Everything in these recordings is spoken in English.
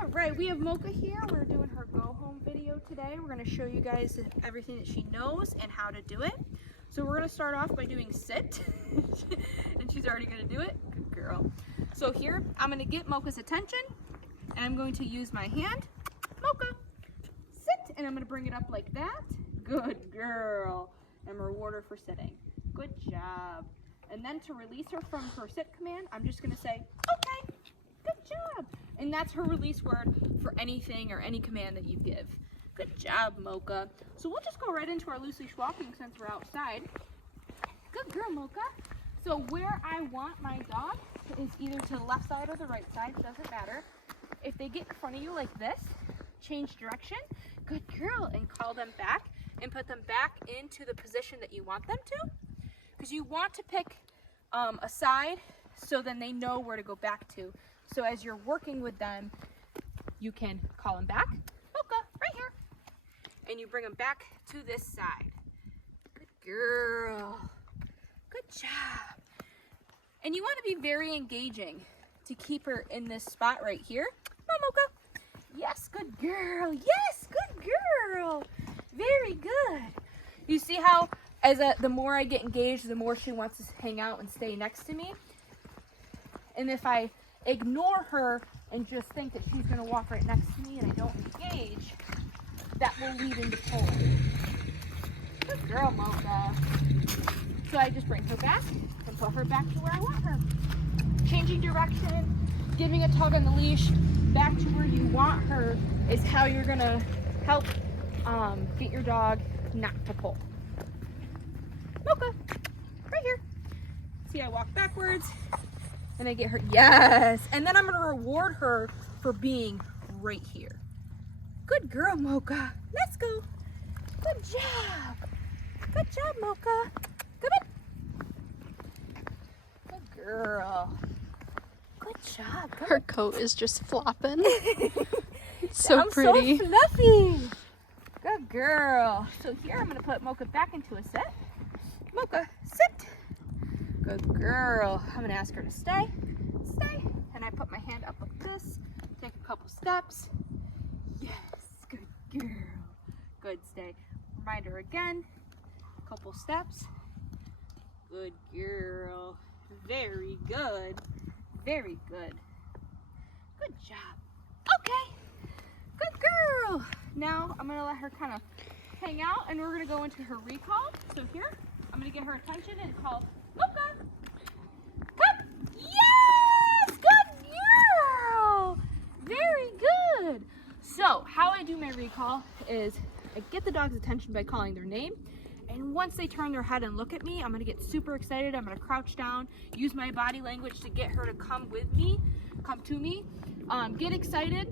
All right, we have Mocha here. We're doing her go home video today. We're going to show you guys everything that she knows and how to do it. So we're going to start off by doing sit. And she's already going to do it. Good girl. So here, I'm going to get Mocha's attention and I'm going to use my hand. Mocha, sit. And I'm going to bring it up like that. Good girl. And reward her for sitting. Good job. And then to release her from her sit command, I'm just going to say, okay, good job. And that's her release word for anything or any command that you give. Good job, Mocha. So we'll just go right into our loose leash walking since we're outside. Good girl, Mocha. So where I want my dog is either to the left side or the right side, doesn't matter. If they get in front of you like this, change direction. Good girl, and call them back and put them back into the position that you want them to. Because you want to pick a side so then they know where to go back to. So as you're working with them, you can call them back. Mocha, right here. And you bring them back to this side. Good girl. Good job. And you want to be very engaging to keep her in this spot right here. Come on, Mocha. Yes, good girl. Yes, good girl. Very good. You see how the more I get engaged, the more she wants to hang out and stay next to me. And if I ignore her and just think that she's going to walk right next to me and I don't engage, that will lead into pulling. Good girl, Mocha. So I just bring her back and put her back to where I want her. Changing direction, giving a tug on the leash back to where you want her is how you're going to help get your dog not to pull. Mocha, right here. See, I walk backwards and I get her, yes. And then I'm gonna reward her for being right here. Good girl, Mocha. Let's go. Good job. Good job, Mocha. Come in. Good girl. Good job. Come Her coat is just flopping. It's so pretty. So fluffy. Good girl. So here I'm gonna put Mocha back into a sit. Mocha, sit. Good girl. I'm gonna ask her to stay. Stay. And I put my hand up like this. Take a couple steps. Yes, good girl. Good, stay. Remind her again. Couple steps. Good girl. Very good. Very good. Good job. Okay. Good girl. Now I'm gonna let her kind of hang out and we're gonna go into her recall. So here, I'm gonna get her attention and call Mocha. Come. Yes, good girl. Very good. So how I do my recall is I get the dog's attention by calling their name. And once they turn their head and look at me, I'm gonna get super excited. I'm gonna crouch down, use my body language to get her to come with me, come to me, get excited.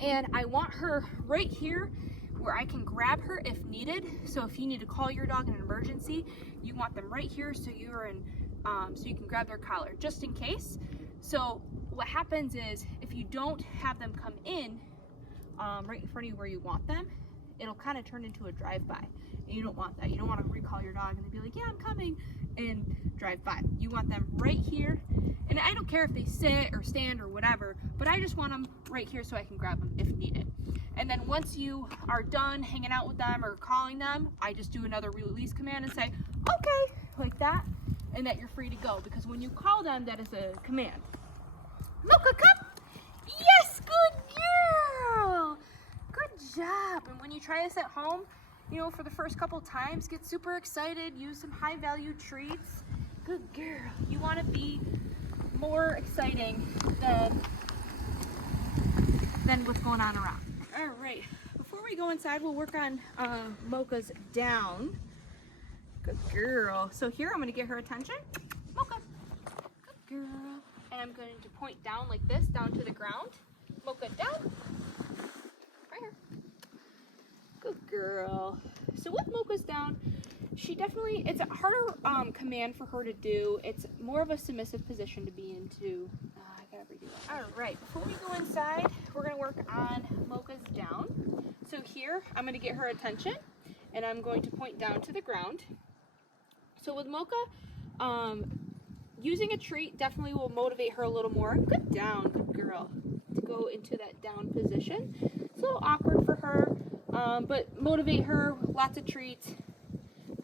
And I want her right here where I can grab her if needed. So if you need to call your dog in an emergency, you want them right here so you're in, so you can grab their collar just in case. So what happens is if you don't have them come in right in front of you where you want them, it'll kind of turn into a drive-by. And you don't want that. You don't want to recall your dog and then be like, yeah, I'm coming, and drive by. You want them right here. And I don't care if they sit or stand or whatever, but I just want them right here so I can grab them if needed. And then once you are done hanging out with them or calling them, I just do another release command and say, okay, like that, and that you're free to go. Because when you call them, that is a command. Mocha, come. Yes, good girl. Good job. And when you try this at home, you know, for the first couple times, get super excited, use some high value treats. Good girl. You want to be more exciting than what's going on around. All right, before we go inside, we'll work on Mocha's down. Good girl. So here, I'm gonna get her attention. Mocha, good girl. And I'm going to point down like this, down to the ground. Mocha, down. Right here. Good girl. So with Mocha's down, she definitely, it's a harder command for her to do. It's more of a submissive position to be into. I gotta redo that. All right, before we go inside, we're gonna work on Mocha's down. So here, I'm gonna get her attention and I'm going to point down to the ground. So with Mocha, using a treat definitely will motivate her a little more. Good down, good girl. To go into that down position. It's a little awkward for her, but motivate her, lots of treats.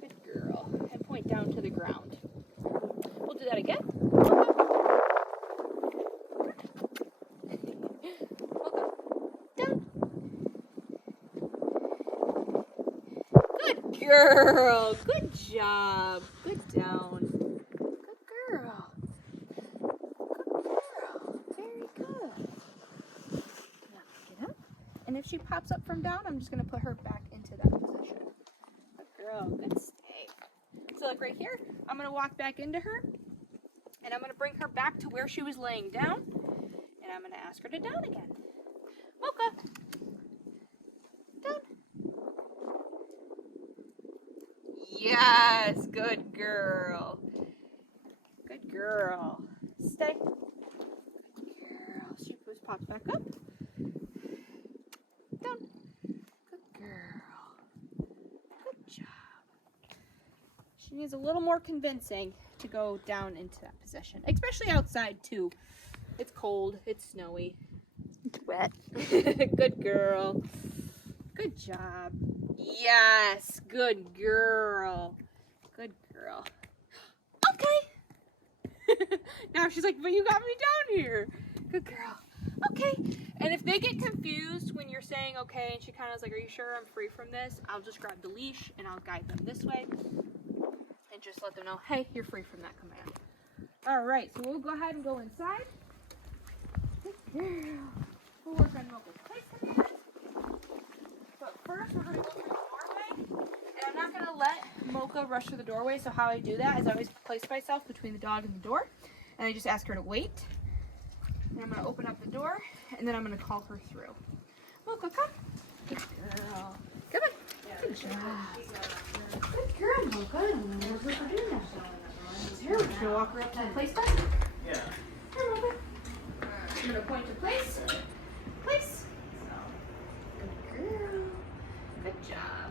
Good girl. And point down to the ground. We'll do that again. Down. Good girl. Good job. Good down. Good girl. Very good. Now get up. And if she pops up from down, I'm just going to put her back into that position. Good girl. Good stay. So like right here, I'm going to walk back into her. And I'm going to bring her back to where she was laying down. And I'm going to ask her to down again. Mocha. Down. Yes. Good girl. Good girl. Stay. She pops back up. Down. Good girl. Good job. She needs a little more convincing to go down into that position, especially outside too. It's cold. It's snowy. It's wet. Good girl. Good job. Yes. Good girl. Good girl. Okay. Now she's like, but you got me down here. Good girl. Okay. And if they get confused when you're saying okay, and she kind of is like, are you sure I'm free from this? I'll just grab the leash and I'll guide them this way and just let them know, hey, you're free from that command. All right, so we'll go ahead and go inside. Good girl. We'll work on Mocha's place command. But first, we're going to go through the doorway. And I'm not going to let Mocha rush through the doorway, so how I do that is I always place myself between the dog and the door. And I just ask her to wait. And I'm going to open up the door, and then I'm going to call her through. Mocha, come. Good girl. Come on. Good job. Good girl, Mocha. I don't know what we're doing now. Here, we're just going to walk her up to the place bed. Yeah. Here, Mocha. I'm going to point to place. Place. Good girl. Good job.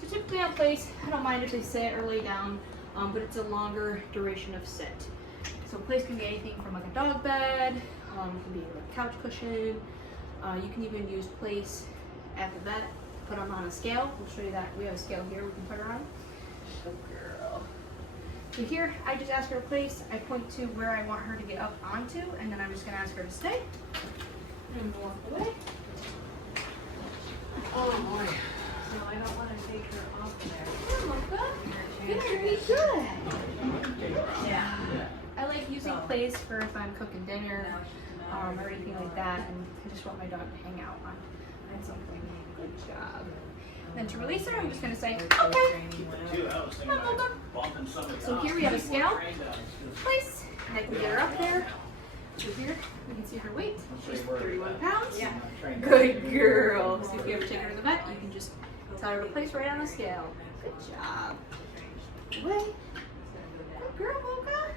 So typically on place, I don't mind if they sit or lay down, but it's a longer duration of sit. So place can be anything from like a dog bed, it can be a couch cushion. You can even use place at the vet, put them on a scale. We'll show you that. We have a scale here we can put her on. Good girl. So here, I just ask her to place. I point to where I want her to get up onto, and then I'm just going to ask her to stay. And walk away. Oh boy. So I don't want to take her off there. Come on, Mocha. Very good. Yeah. I like using place for if I'm cooking dinner or anything like that, and I just want my dog to hang out on something. Good job. Then to release her, I'm just going to say, okay. Come on, Mocha. So here we have a scale, place, and I can get her up there. So here, we can see her weight. She's 31 pounds. Yeah. Good girl. So if you ever take her to the vet, you can just tell her to place right on the scale. Good job. Away. Good girl, Mocha.